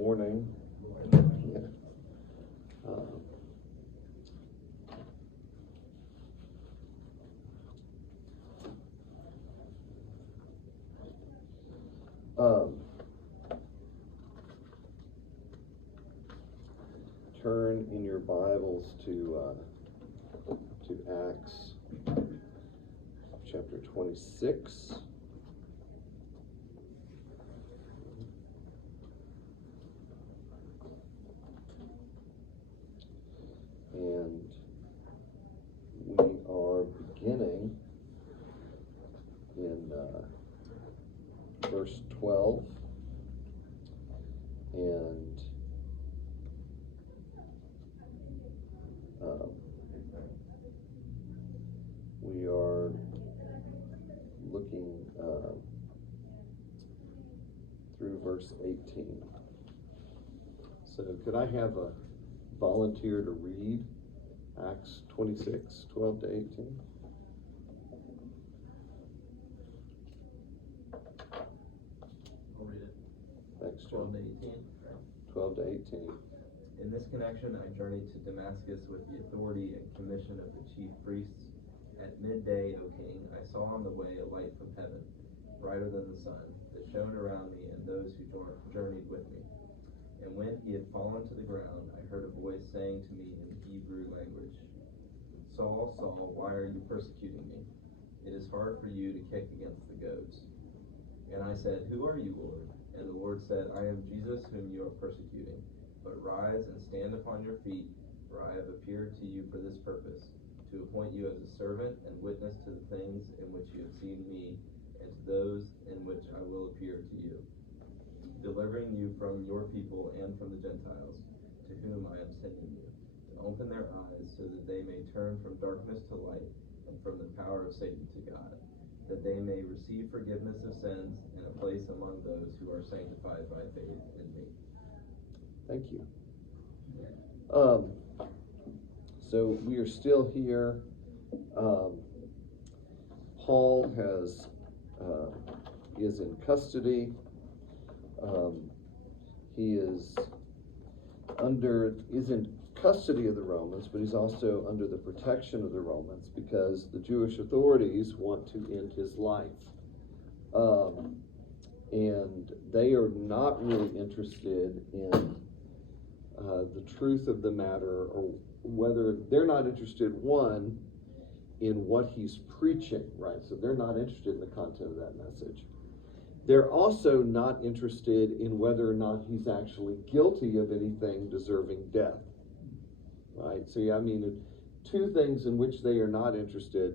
morning. Turn in your Bibles to Acts chapter 26. And we are beginning in verse 12, and we are looking through verse 18. So could I have a volunteer to read Acts 26, 12 to 18? I'll read it. Thanks, 12 John. to 18. 12 to 18. In this connection, I journeyed to Damascus with the authority and commission of the chief priests. At midday, O king, I saw on the way a light from heaven, brighter than the sun, that shone around me and those who journeyed with me. And when he had fallen to the ground, I heard a voice saying to me in Hebrew language, Saul, Saul, why are you persecuting me? It is hard for you to kick against the goads. And I said, Who are you, Lord? And the Lord said, I am Jesus whom you are persecuting. But rise and stand upon your feet, for I have appeared to you for this purpose, to appoint you as a servant and witness to the things in which you have seen me, and to those in which I will appear to you, delivering you from your people and from the Gentiles, to whom I am sending you, to open their eyes so that they may turn from darkness to light, and from the power of Satan to God, that they may receive forgiveness of sins and a place among those who are sanctified by faith in me. Thank you. So we are still here. Paul is in custody. He is in custody of the Romans, but he's also under the protection of the Romans because the Jewish authorities want to end his life. And they are not really interested in the truth of the matter, or whether they're not interested, one, in what he's preaching, right? So they're not interested in the content of that message. They're also not interested in whether or not he's actually guilty of anything deserving death, right? So, I mean, two things in which they are not interested.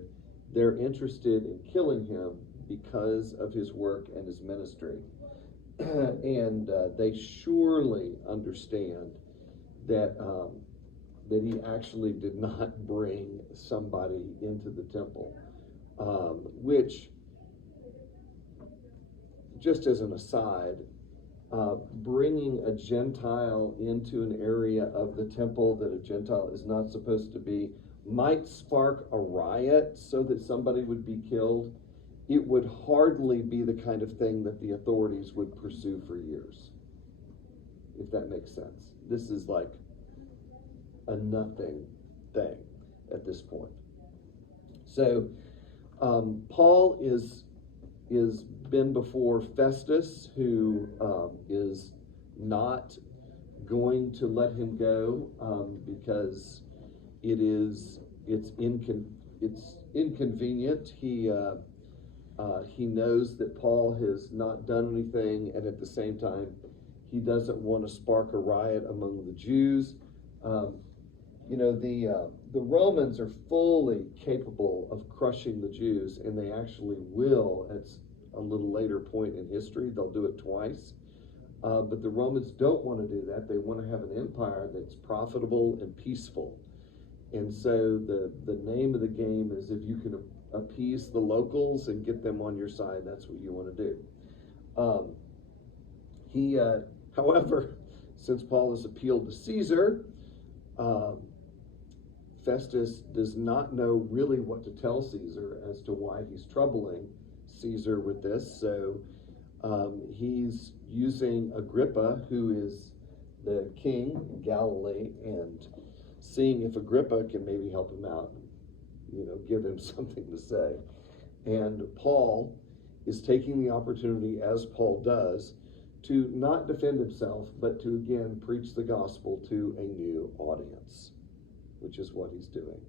They're interested in killing him because of his work and his ministry. And they surely understand that he actually did not bring somebody into the temple, which, just as an aside, bringing a Gentile into an area of the temple that a Gentile is not supposed to be might spark a riot so that somebody would be killed. It would hardly be the kind of thing that the authorities would pursue for years, if that makes sense. This is like a nothing thing at this point. So Paul is been before Festus, who is not going to let him go because it's inconvenient. He knows that Paul has not done anything, and at the same time, he doesn't want to spark a riot among the Jews. The Romans are fully capable of crushing the Jews, and they actually will at a little later point in history. They'll do it twice. But the Romans don't want to do that. They want to have an empire that's profitable and peaceful. And so the name of the game is, if you can appease the locals and get them on your side, that's what you want to do. However, since Paul has appealed to Caesar, Festus does not know really what to tell Caesar as to why he's troubling Caesar with this. So he's using Agrippa, who is the king in Galilee and seeing if Agrippa can maybe help him out, give him something to say. And Paul is taking the opportunity, as Paul does, to not defend himself, but to again preach the gospel to a new audience, which is what he's doing.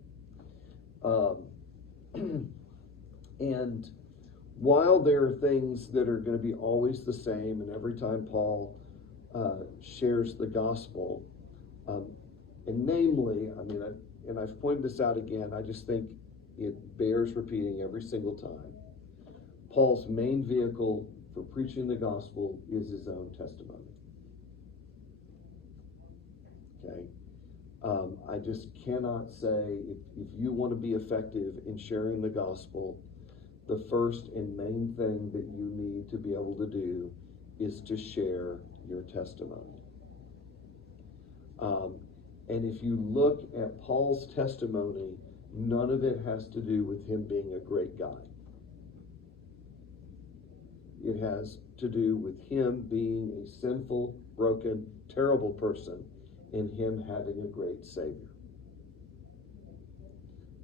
And while there are things that are going to be always the same, and every time Paul shares the gospel, and namely, and I've pointed this out again, I just think it bears repeating every single time. Paul's main vehicle for preaching the gospel is his own testimony. Okay? I just cannot say, if you want to be effective in sharing the gospel, the first and main thing that you need to be able to do is to share your testimony. And if you look at Paul's testimony, none of it has to do with him being a great guy. It has to do with him being a sinful, broken, terrible person, and him having a great Savior.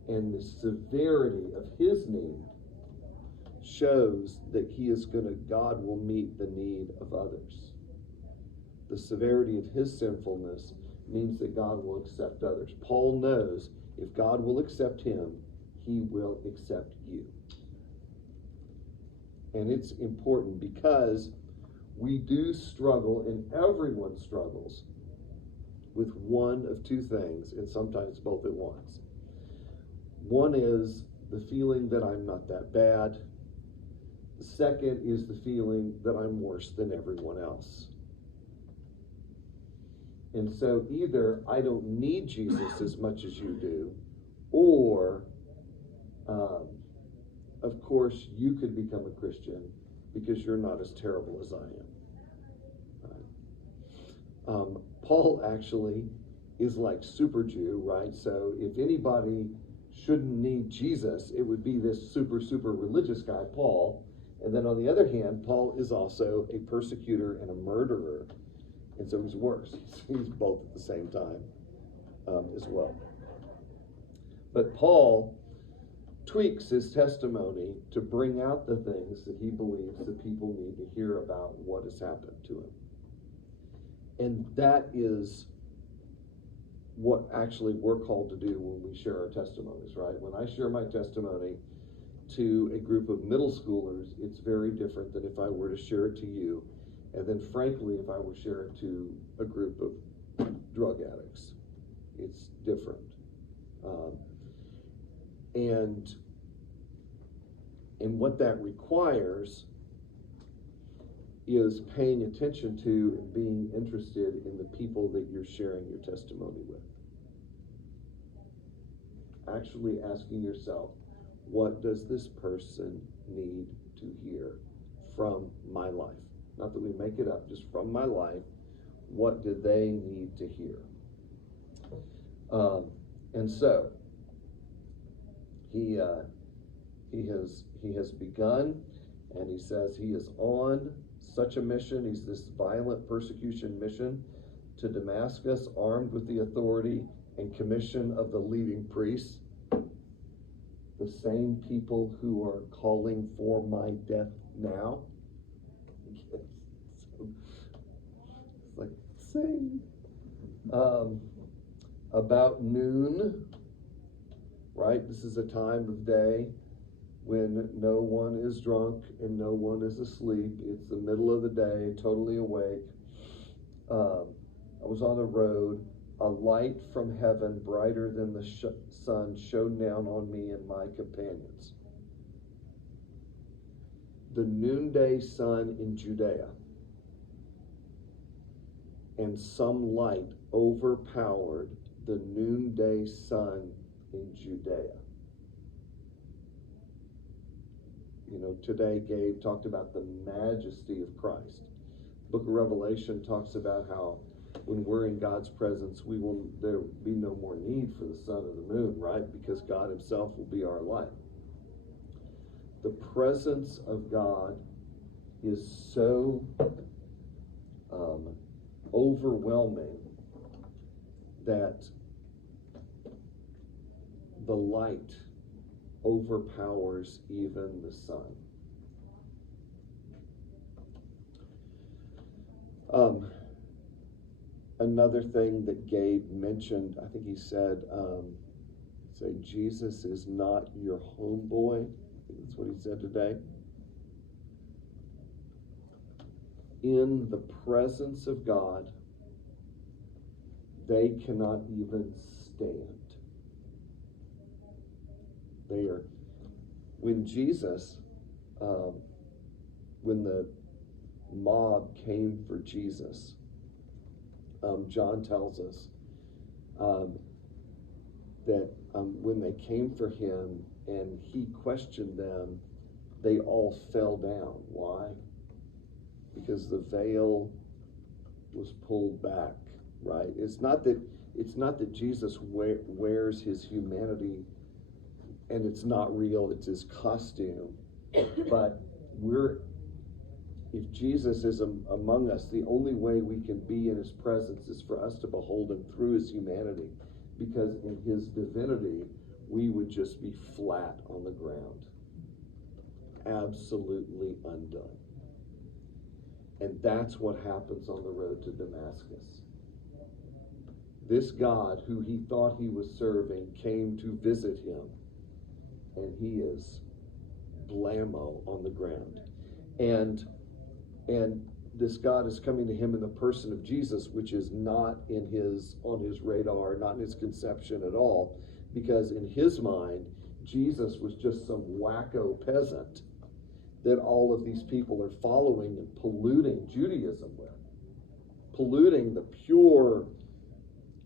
And the severity of his need shows that God will meet the need of others. The severity of his sinfulness means that God will accept others. Paul knows if God will accept him, he will accept you. And it's important because we do struggle, and everyone struggles, with one of two things, and sometimes both at once. One is the feeling that I'm not that bad. The second is the feeling that I'm worse than everyone else. And so either I don't need Jesus as much as you do, or of course you could become a Christian because you're not as terrible as I am. Paul actually is like super Jew, right? So if anybody shouldn't need Jesus, it would be this super religious guy, Paul. And then on the other hand, Paul is also a persecutor and a murderer. And so he's worse. He's both at the same time as well. But Paul tweaks his testimony to bring out the things that he believes that people need to hear about what has happened to him. And that is what actually we're called to do when we share our testimonies, right? When I share my testimony to a group of middle schoolers, it's very different than if I were to share it to you. And then frankly, if I were to share it to a group of drug addicts, it's different. And what that requires is paying attention to and being interested in the people that you're sharing your testimony with. Actually asking yourself, what does this person need to hear from my life? Not that we make it up, just from my life, what do they need to hear? And so he has begun, and he says he is on such a mission. He's this violent persecution mission to Damascus, armed with the authority and commission of the leading priests, the same people who are calling for my death now. It's like same. About noon, right? This is a time of day when no one is drunk and no one is asleep. It's the middle of the day, totally awake. I was on the road. A light from heaven, brighter than the sun, shone down on me and my companions. The noonday sun in Judea, and some light overpowered the noonday sun in Judea. Today Gabe talked about the majesty of Christ. The book of Revelation talks about how when we're in God's presence, there will be no more need for the sun or the moon, right? Because God himself will be our light. The presence of God is so overwhelming that the light overpowers even the sun. Another thing that Gabe mentioned, I think he said, Jesus is not your homeboy. I think that's what he said today. In the presence of God, they cannot even stand. They are, when Jesus, when the mob came for Jesus, John tells us that when they came for him and he questioned them, they all fell down. Why? Because the veil was pulled back, right? It's not that Jesus wears his humanity and it's not real, it's his costume. But if Jesus is among us, the only way we can be in his presence is for us to behold him through his humanity. Because in his divinity, we would just be flat on the ground, absolutely undone. And that's what happens on the road to Damascus. This God who he thought he was serving came to visit him, and he is blammo on the ground. And this God is coming to him in the person of Jesus, which is not on his radar, not in his conception at all, because in his mind, Jesus was just some wacko peasant that all of these people are following and polluting Judaism with, polluting the pure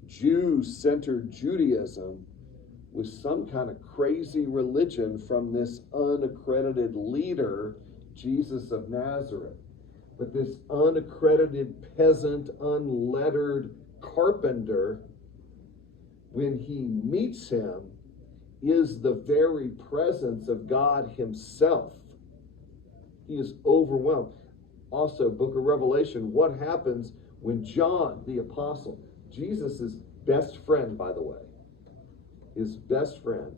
Jew-centered Judaism with some kind of crazy religion from this unaccredited leader, Jesus of Nazareth. But this unaccredited peasant, unlettered carpenter, when he meets him, is the very presence of God himself. He is overwhelmed. Also, Book of Revelation, what happens when John, the apostle, Jesus' best friend, by the way, his best friend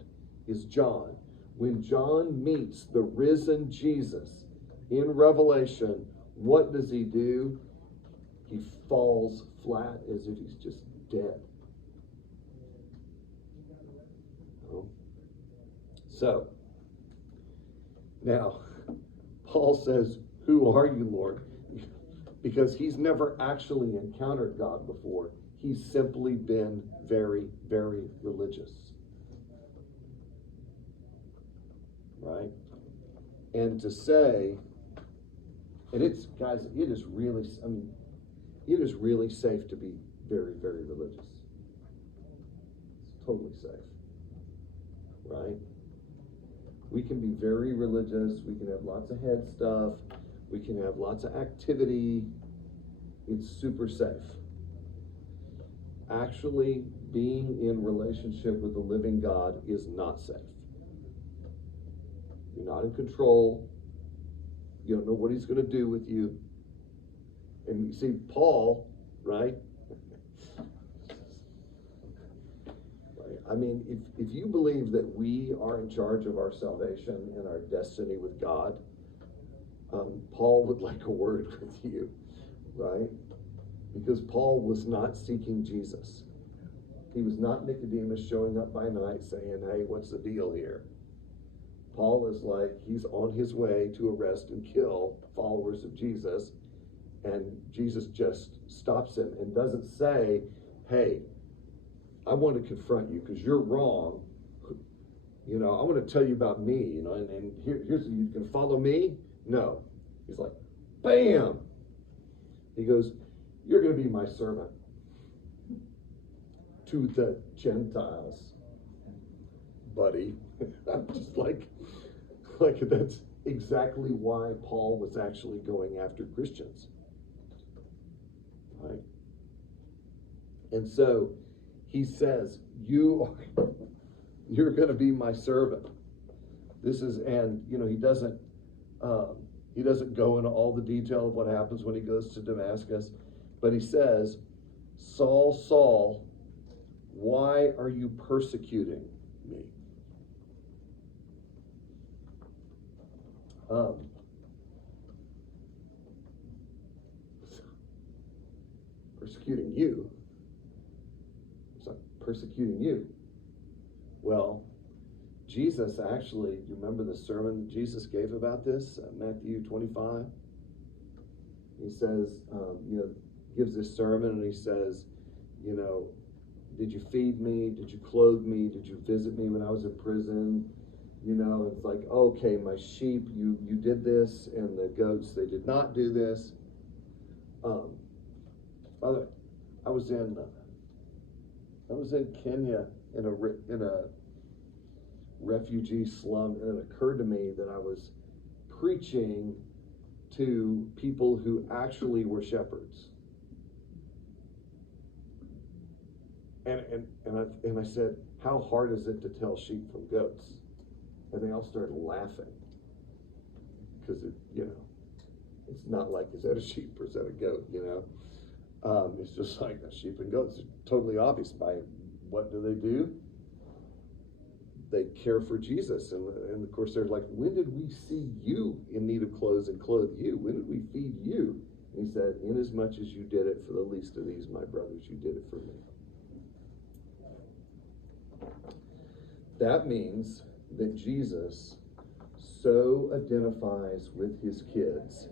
is John. When John meets the risen Jesus in Revelation, what does he do? He falls flat as if he's just dead. So, now, Paul says, "Who are you, Lord?" Because he's never actually encountered God before. He's simply been very, very religious. Right? And to say, and it's, guys, it is really safe to be very, very religious. It's totally safe. Right? We can be very religious. We can have lots of head stuff. We can have lots of activity. It's super safe. Actually, being in relationship with the living God is not safe. You're not in control. You don't know what he's going to do with you. And you see, Paul, right? I mean, if you believe that we are in charge of our salvation and our destiny with God, Paul would like a word with you, right? Because Paul was not seeking Jesus. He was not Nicodemus showing up by night saying, "Hey, what's the deal here?" Paul is like, he's on his way to arrest and kill followers of Jesus, and Jesus just stops him and doesn't say, "Hey, I want to confront you because you're wrong. I want to tell you about me, and here's, you can follow me." No. He's like, bam! He goes, "You're going to be my servant to the Gentiles, buddy." I'm just like that's exactly why Paul was actually going after Christians. Right? And so he says, you're going to be my servant. This is, and he doesn't go into all the detail of what happens when he goes to Damascus, But he says, Saul, Saul, why are you persecuting me? Persecuting you? It's not persecuting you. Well, Jesus actually, you remember the sermon Jesus gave about this, Matthew 25? He says, gives this sermon and he says, did you feed me? Did you clothe me? Did you visit me when I was in prison? It's like, okay, my sheep, you did this, and the goats, they did not do this. By the way, I was in Kenya in a refugee slum, and it occurred to me that I was preaching to people who actually were shepherds. And I said, how hard is it to tell sheep from goats? And they all started laughing. Because it's not like, is that a sheep or is that a goat, It's just like a sheep and goats. It's totally obvious. By what do? They care for Jesus. And of course they're like, when did we see you in need of clothes and clothe you? When did we feed you? And he said, inasmuch as you did it for the least of these, my brothers, you did it for me. That means that Jesus so identifies with his kids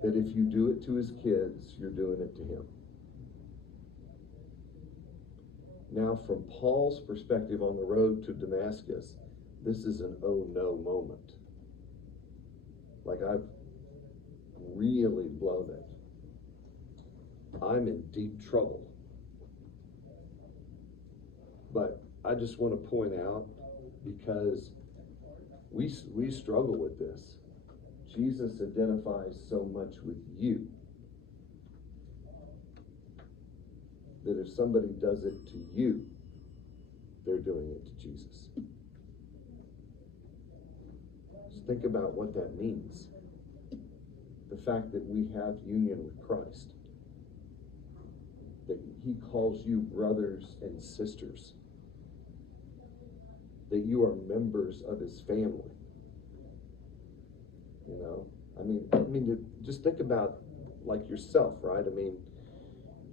that if you do it to his kids, you're doing it to him. Now, from Paul's perspective on the road to Damascus, this is an oh no moment. Like, I've really blown it. I'm in deep trouble. But I just want to point out, because we struggle with this. Jesus identifies so much with you that if somebody does it to you, they're doing it to Jesus. Just think about what that means. The fact that we have union with Christ, that he calls you brothers and sisters, that you are members of his family. Just think about like yourself, right?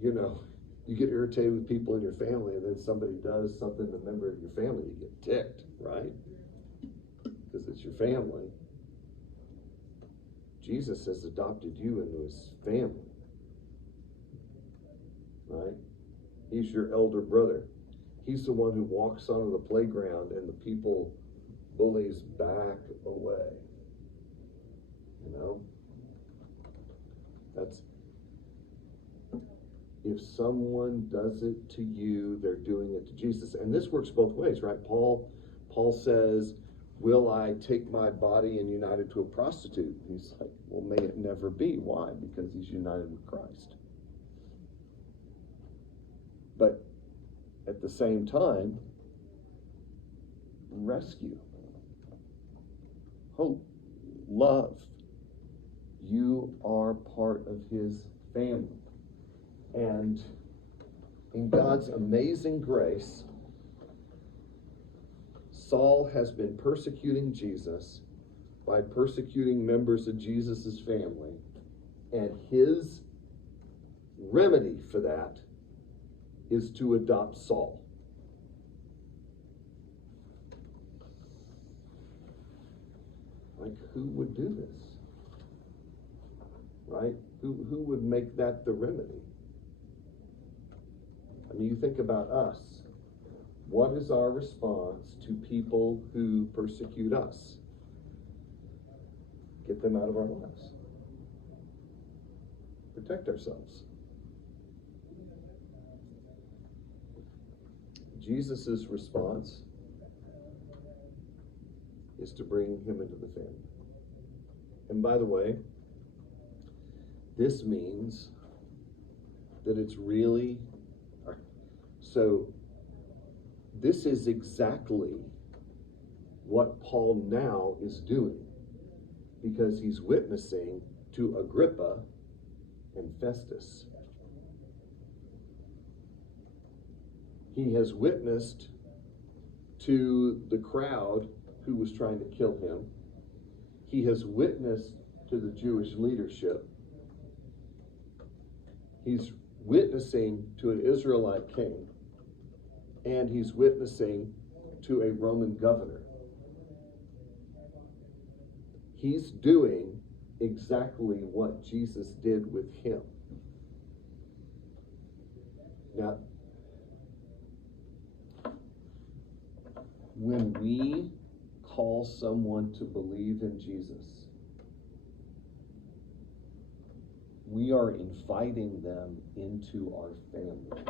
You get irritated with people in your family, and then somebody does something to a member of your family, you get ticked, right? Because it's your family. Jesus has adopted you into his family, right? He's your elder brother. He's the one who walks onto the playground and the people bullies back away. That's, if someone does it to you, they're doing it to Jesus. And this works both ways, right? Paul says, will I take my body and unite it to a prostitute? He's like, well, may it never be. Why? Because he's united with Christ. But at the same time, rescue, hope, love. You are part of his family. And in God's amazing grace, Saul has been persecuting Jesus by persecuting members of Jesus' family. And his remedy for that is to adopt Saul. Like, who would do this? Right? Who would make that the remedy? You think about us. What is our response to people who persecute us? Get them out of our lives. Protect ourselves. Jesus' response is to bring him into the family. And by the way, this means that it's really, so this is exactly what Paul now is doing, because he's witnessing to Agrippa and Festus. He has witnessed to the crowd who was trying to kill him. He has witnessed to the Jewish leadership. He's witnessing to an Israelite king. And he's witnessing to a Roman governor. He's doing exactly what Jesus did with him. Now, when we call someone to believe in Jesus, we are inviting them into our family.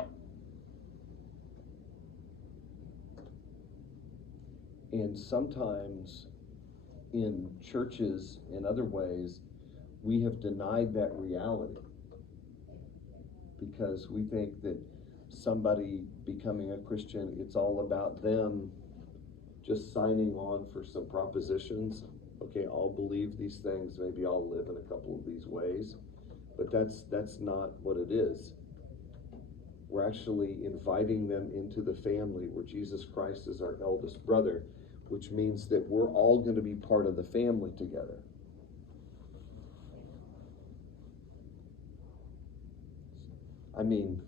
And sometimes in churches and other ways, we have denied that reality because we think that somebody becoming a Christian, it's all about them just signing on for some propositions. Okay, I'll believe these things, maybe I'll live in a couple of these ways, but that's not what it is. We're actually inviting them into the family where Jesus Christ is our eldest brother, which means that we're all going to be part of the family together. I mean,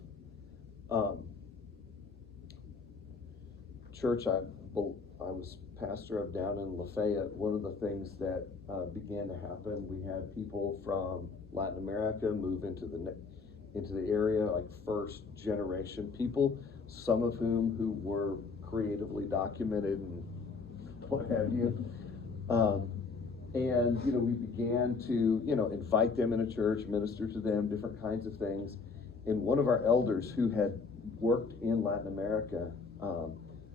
church I was pastor of down in Lafayette. One of the things that began to happen, we had people from Latin America move into the area, like first generation people, some of whom who were creatively documented and what have you. And, we began to, invite them in a church, minister to them, different kinds of things. And one of our elders who had worked in Latin America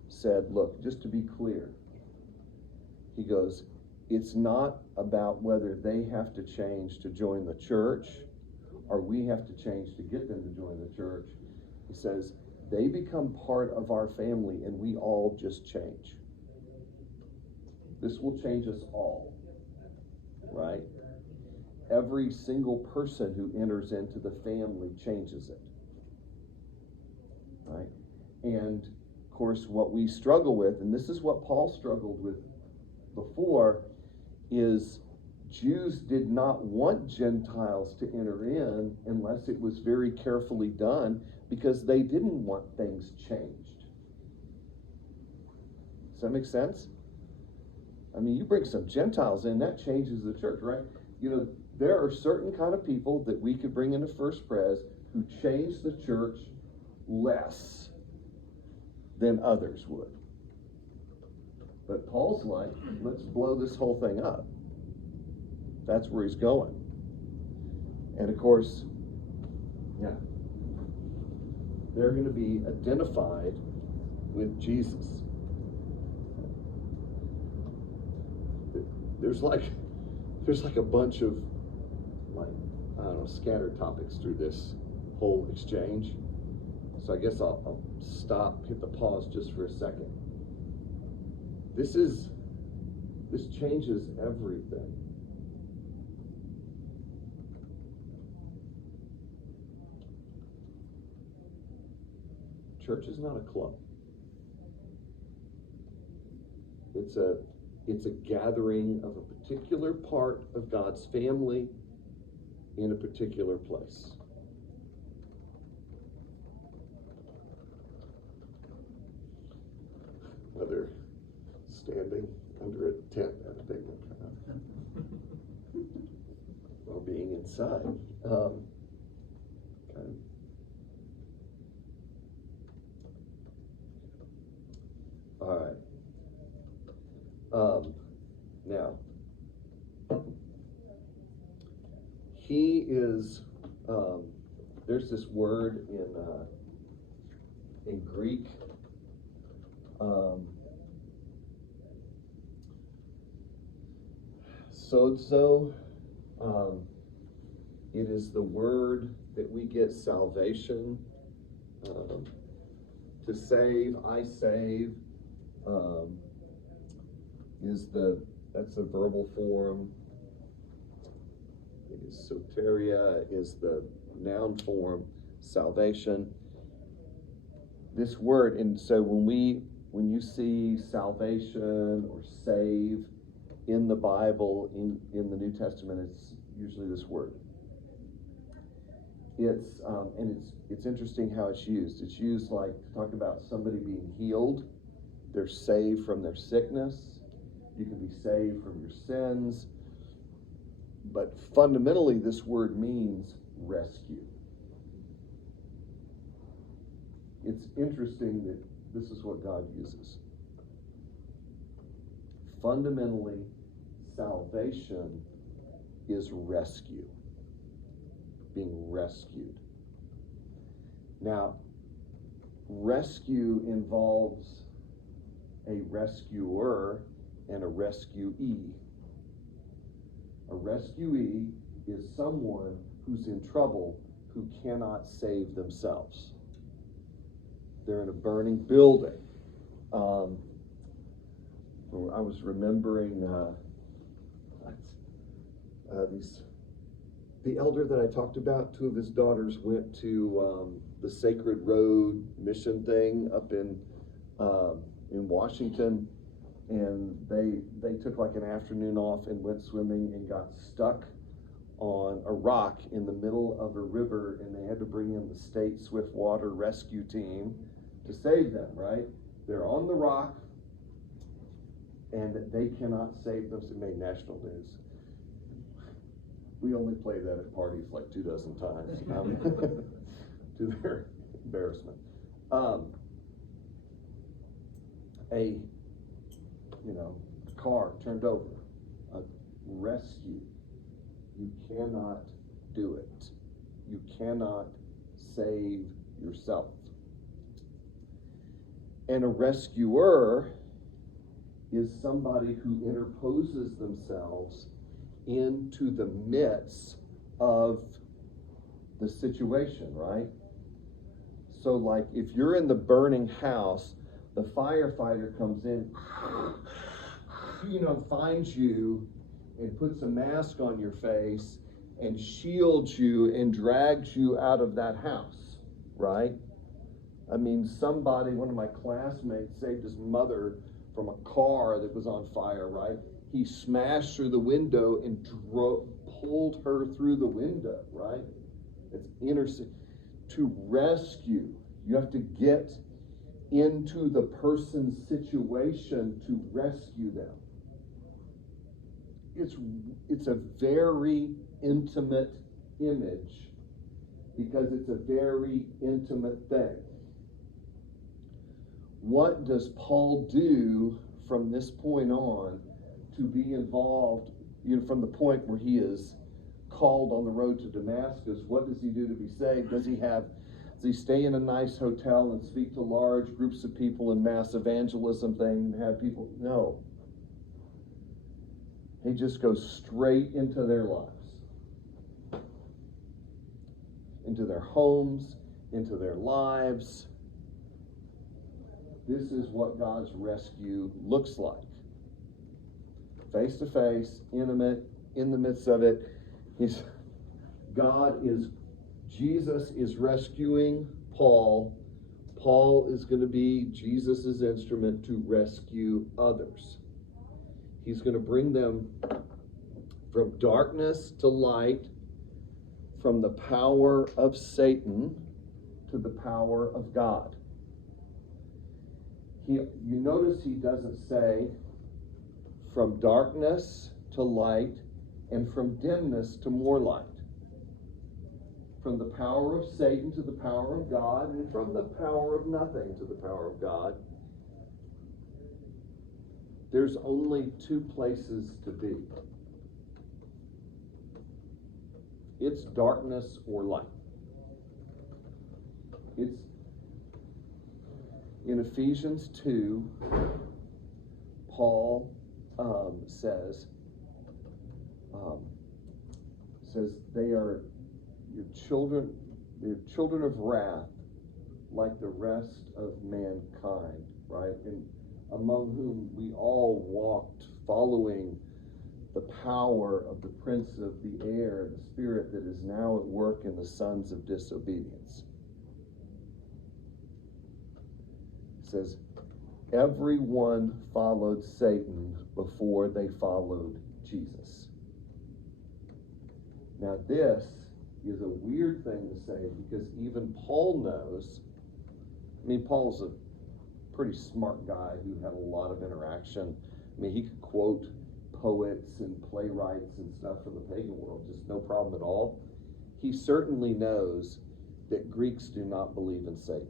said, look, just to be clear, he goes, it's not about whether they have to change to join the church or we have to change to get them to join the church. He says, they become part of our family and we all just change. This will change us all, right? Every single person who enters into the family changes it, right? And of course, what we struggle with, and this is what Paul struggled with before, is Jews did not want Gentiles to enter in unless it was very carefully done, because they didn't want things changed. Does that make sense? I mean, you bring some Gentiles in, that changes the church, right? There are certain kind of people that we could bring into First Pres who change the church less than others would. But Paul's like, let's blow this whole thing up. That's where he's going. And of course, they're going to be identified with Jesus. There's like a bunch of, scattered topics through this whole exchange. So I guess I'll stop, hit the pause just for a second. This changes everything. Church is not a club. It's a gathering of a particular part of God's family in a particular place. Whether standing under a tent at a picnic or being inside. All right. Now, he is, there's this word in Greek, sozo. It is the word that we get salvation, to save, I save, that's a verbal form. Soteria is the noun form, salvation. This word, and so when you see salvation or save in the Bible, in the New Testament, it's usually this word. It's interesting how it's used. It's used like to talk about somebody being healed. They're saved from their sickness. You can be saved from your sins. But fundamentally, this word means rescue. It's interesting that this is what God uses. Fundamentally, salvation is rescue. Being rescued. Now, rescue involves a rescuer and a rescuee. A rescuee is someone who's in trouble who cannot save themselves. They're in a burning building. I was remembering the elder that I talked about. Two of his daughters went to the Sacred Road mission thing up in Washington, and they took like an afternoon off and went swimming and got stuck on a rock in the middle of a river, and they had to bring in the state swiftwater rescue team to save them, right? They're on the rock, and they cannot save them. It made national news. We only play that at parties like 24 times, to their embarrassment. A car turned over, a rescue. You cannot do it. You cannot save yourself. And a rescuer is somebody who interposes themselves into the midst of the situation, right? So like if you're in the burning house, the firefighter comes in, finds you and puts a mask on your face and shields you and drags you out of that house, right? I mean, one of my classmates saved his mother from a car that was on fire, right? He smashed through the window and pulled her through the window, right? It's to rescue. You have to get into the person's situation to rescue them. It's a very intimate image because it's a very intimate thing. What does Paul do from this point on to be involved, from the point where he is called on the road to Damascus? What does he do to be saved? Does he stay in a nice hotel and speak to large groups of people in mass evangelism thing and have people? No. He just goes straight into their lives, into their homes, into their lives. This is what God's rescue looks like. Face to face, intimate, in the midst of it. Jesus is rescuing Paul. Paul is going to be Jesus' instrument to rescue others. He's going to bring them from darkness to light, from the power of Satan to the power of God. You notice he doesn't say from darkness to light and from dimness to more light. From the power of Satan to the power of God, and from the power of nothing to the power of God. There's only two places to be. It's darkness or light. It's in Ephesians 2, Paul says they are your children of wrath, like the rest of mankind, right? And among whom we all walked, following the power of the prince of the air, the spirit that is now at work in the sons of disobedience. It says, everyone followed Satan before they followed Jesus. Now this is a weird thing to say because even Paul knows, Paul's a pretty smart guy who had a lot of interaction. He could quote poets and playwrights and stuff from the pagan world, just no problem at all. He certainly knows that Greeks do not believe in Satan.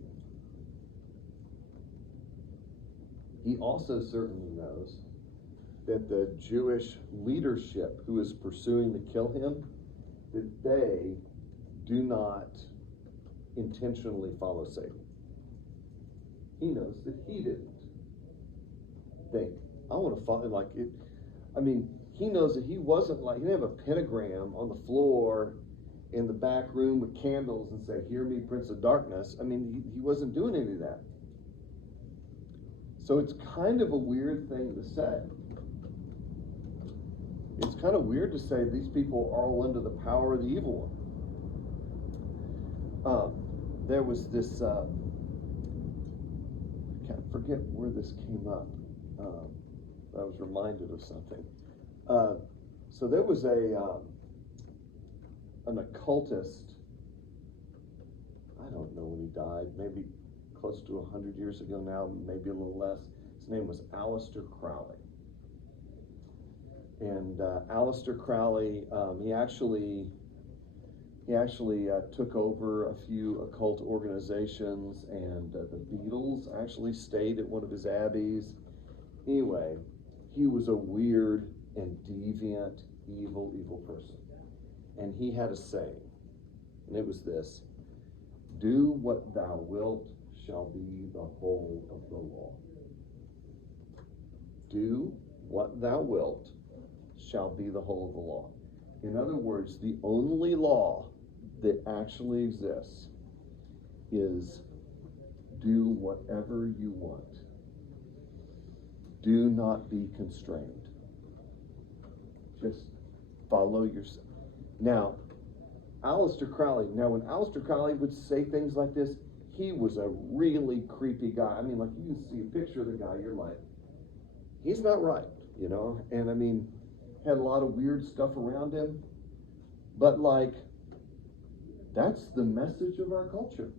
He also certainly knows that the Jewish leadership who is pursuing to kill him, that they do not intentionally follow Satan. He knows that he didn't think, I want to follow like it. He knows that he wasn't like, he didn't have a pentagram on the floor in the back room with candles and say, hear me, Prince of Darkness. He wasn't doing any of that. So it's kind of a weird thing to say. It's kind of weird to say these people are all under the power of the evil one. There was this, I can't forget where this came up. I was reminded of something. So there was an occultist, I don't know when he died, maybe close to 100 years ago now, maybe a little less. His name was Aleister Crowley. And Aleister Crowley, he actually took over a few occult organizations, and the Beatles actually stayed at one of his abbeys. Anyway, he was a weird and deviant, evil person. And he had a saying, and it was this: do what thou wilt shall be the whole of the law. Do what thou wilt shall be the whole of the law. In other words, the only law that actually exists is do whatever you want. Do not be constrained. Just follow yourself. Now, Aleister Crowley, when Aleister Crowley would say things like this, he was a really creepy guy. Like you can see a picture of the guy, you're like, he's not right, And had a lot of weird stuff around him. But that's the message of our culture.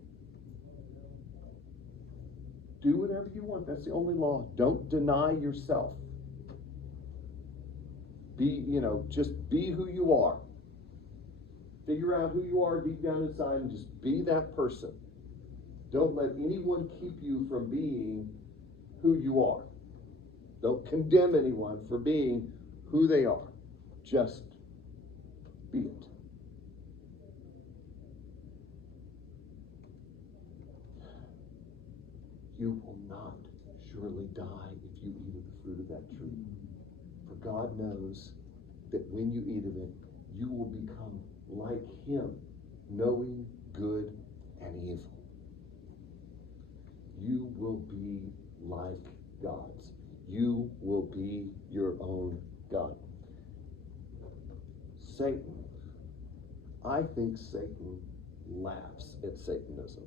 Do whatever you want. That's the only law. Don't deny yourself. Just be who you are. Figure out who you are deep down inside and just be that person. Don't let anyone keep you from being who you are. Don't condemn anyone for being who they are. Just be it. You will not surely die if you eat of the fruit of that tree. For God knows that when you eat of it, you will become like him, knowing good and evil. You will be like gods. You will be your own God. Satan, I think Satan laughs at Satanism.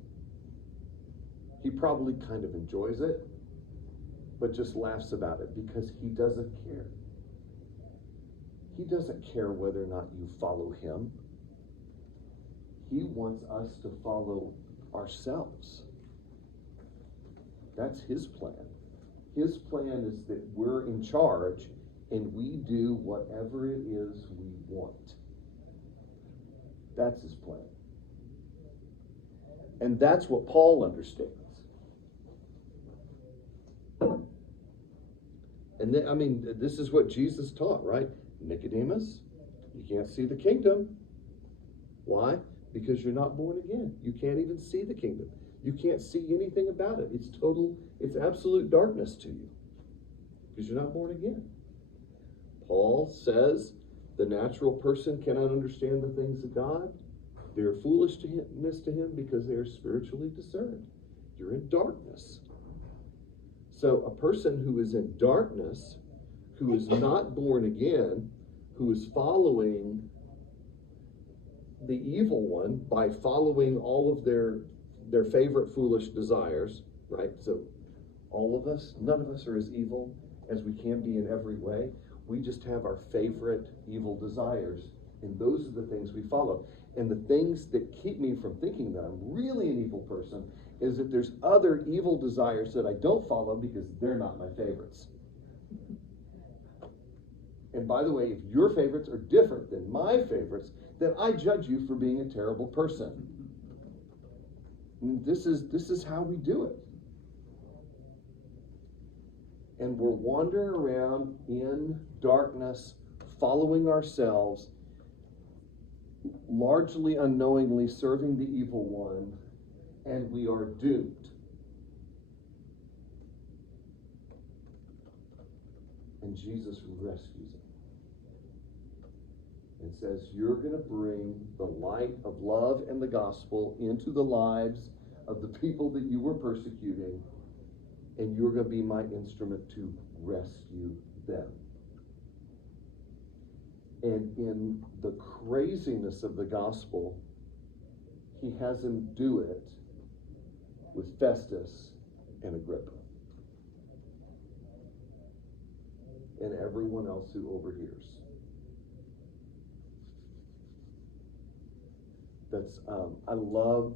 He probably kind of enjoys it, but just laughs about it because he doesn't care. He doesn't care whether or not you follow him. He wants us to follow ourselves. That's his plan. His plan is that we're in charge and we do whatever it is we want. That's his plan. And that's what Paul understands. And then, this is what Jesus taught, right? Nicodemus, you can't see the kingdom. Why? Because you're not born again. You can't even see the kingdom. You can't see anything about it. It's absolute darkness to you because you're not born again. Paul says the natural person cannot understand the things of God. They're foolishness to him because they are spiritually discerned. You're in darkness. So a person who is in darkness, who is not born again, who is following the evil one by following all of their favorite foolish desires, right? So all of us, none of us are as evil as we can be in every way. We just have our favorite evil desires, and those are the things we follow. And the things that keep me from thinking that I'm really an evil person is that there's other evil desires that I don't follow because they're not my favorites. And by the way, if your favorites are different than my favorites, then I judge you for being a terrible person. And this is how we do it. And we're wandering around in darkness, following ourselves, largely unknowingly serving the evil one, and we are doomed. And Jesus rescues it and says, you're going to bring the light of love and the gospel into the lives of the people that you were persecuting, and you're going to be my instrument to rescue them. And in the craziness of the gospel, he has him do it with Festus and Agrippa and everyone else who overhears. That's I love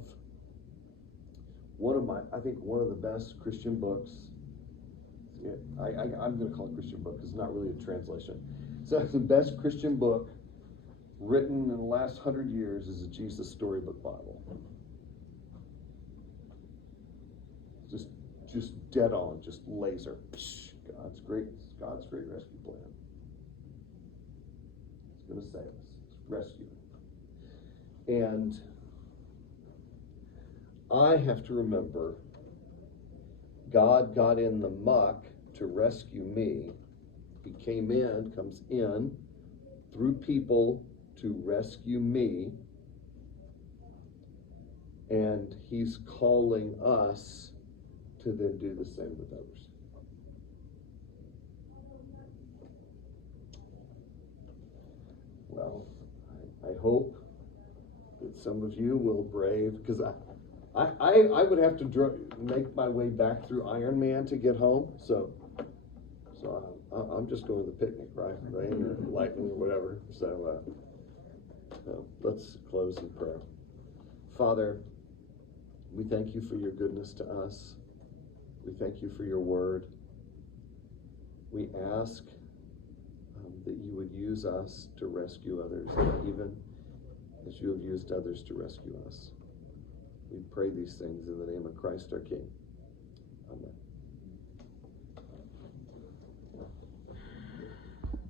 one of the best Christian books. I'm going to call it Christian book because it's not really a translation. So the best Christian book written in the last 100 years is a Jesus Storybook Bible. Just dead on, just laser. God's great rescue plan. It's going to save us. It's rescue. And I have to remember God got in the muck to rescue me. He comes in through people to rescue me. And he's calling us to then do the same with others. Well, I hope that some of you will brave, because I would have to make my way back through Iron Man to get home, so I'm just going to the picnic, right? Rain or lightning or whatever. So let's close in prayer. Father, we thank you for your goodness to us. We thank you for your word. We ask that you would use us to rescue others, even as you have used others to rescue us. We pray these things in the name of Christ our King. Amen.